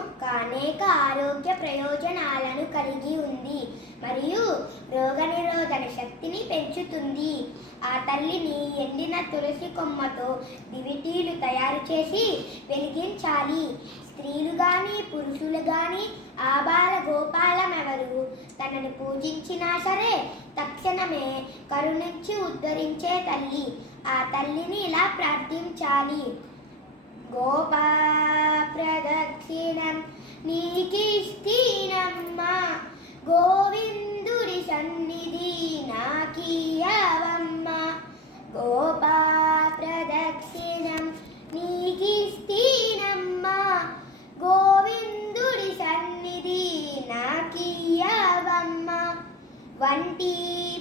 మొక్క అనేక ఆరోగ్య ప్రయోజనాలను కలిగి ఉంది మరియు రోగనిరోధక శక్తిని పెంచుతుంది. ఆ తల్లిని ఎండిన తులసి కొమ్మతో దివిటీలు తయారు చేసి వెలిగించాలి. స్త్రీలు గాని పురుషులు గాని ఆబాల గోపాలమెవరు తనను పూజించినా సరే తక్షణమే కరుణించి ఉద్ధరించే తల్లి. ఆ తల్లిని ఇలా ప్రార్థించాలి. గోపా ప్రదక్షిణం నీకిస్తీనమ్మా, గోవిందుడి సన్నిధి నాకీయవమ్మ. గోపా ప్రదక్షిణం నీకిస్తీనమ్మా, గోవిందుడి సన్నిధి నాకీయవమ్మ. వంటి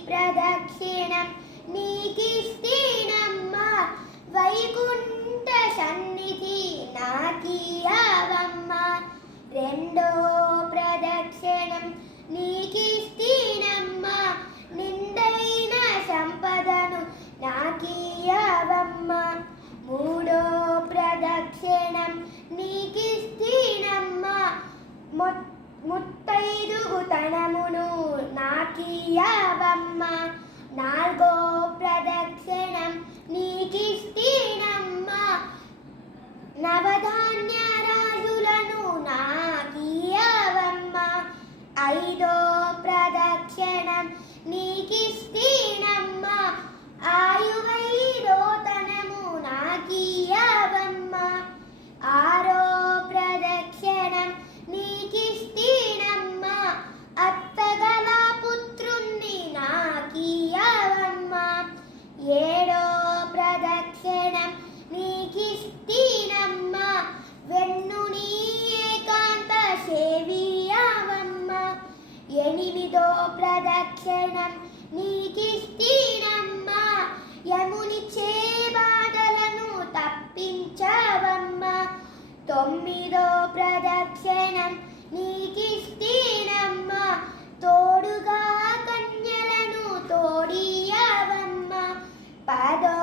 ప్రదక్షిణం నీకిస్తీనమ్మా, వైకుంఠ సన్నిధి నాకీయవమ్మ. రెండో ప్రదక్షిణం నీకిస్తీనమ్మా, నిండైన సంపదను నాకీయవమ్మ. మూడో ప్రదక్షిణం నీకిస్తీనమ్మా, ముత్తైదుగుతనమును నాకీయవమ్మ. నాలుగో ప్రదక్షిణం నీకిస్తీనమ్మా, నవధాన్య రాజులను నాకీయవమ్మ. ఐదో ప్రదక్షిణం నీకిస్తీనమ్మా, ఆయువైరోతనము నాకీయవమ్మ. ఆరో ప్రదక్షిణం నీకిస్తీనమ్మా, అత్తగల పుత్రుణ్ణి నాకీయవమ్మ. ఏడో ప్రదక్షిణం నీకిస్తీనమ్మా, వెన్నుని ఏకాంత సేవియవమ్మ. ఎనిమిదో ప్రదక్షిణం నీకిస్తీనమ్మా, యముని చేబాటలను తప్పించవమ్మ. తొమ్మిదో ప్రదక్షిణం నీకిస్తీనమ్మా, తోడుగా కన్యలను తోడియవమ్మ. పదో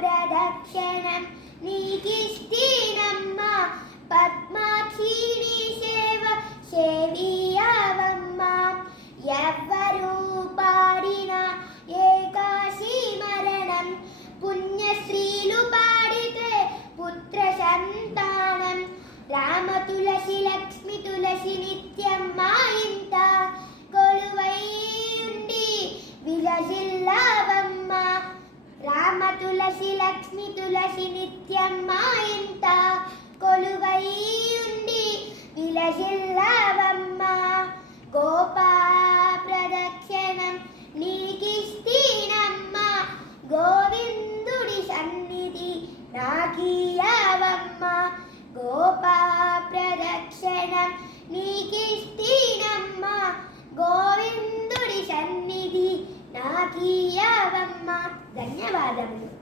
ప్రదక్షిణం నీకిస్తీనమ్మా, పద్మాక్షిని సేవ సేవియవమ్మ. ఎవ్వరు పాడిన ఏకాశి మరణం, పుణ్యశ్రీలు పాడితే పుత్ర సంతానం. రామ తులసి లక్ష్మి తులసి నిత్యం మా ఇంట కొలువై ఉండి విలసిల్లవమ్మ. రామ తులసి లక్ష్మి తులసి నిత్యం మా ఇంట కొలువై ఉండి విలసిల్లవమ్మ. గోపా ప్రదక్షిణం నీకిస్తీనమ్మా, గోవిందుడి సన్నిధి నాకీయవమ్మ. గోపా ప్రదక్షిణం నీకిస్తీనమ్మా, గోవిందుడి సన్నిధి నాకీయవమ్మ. ధన్యవాదములు.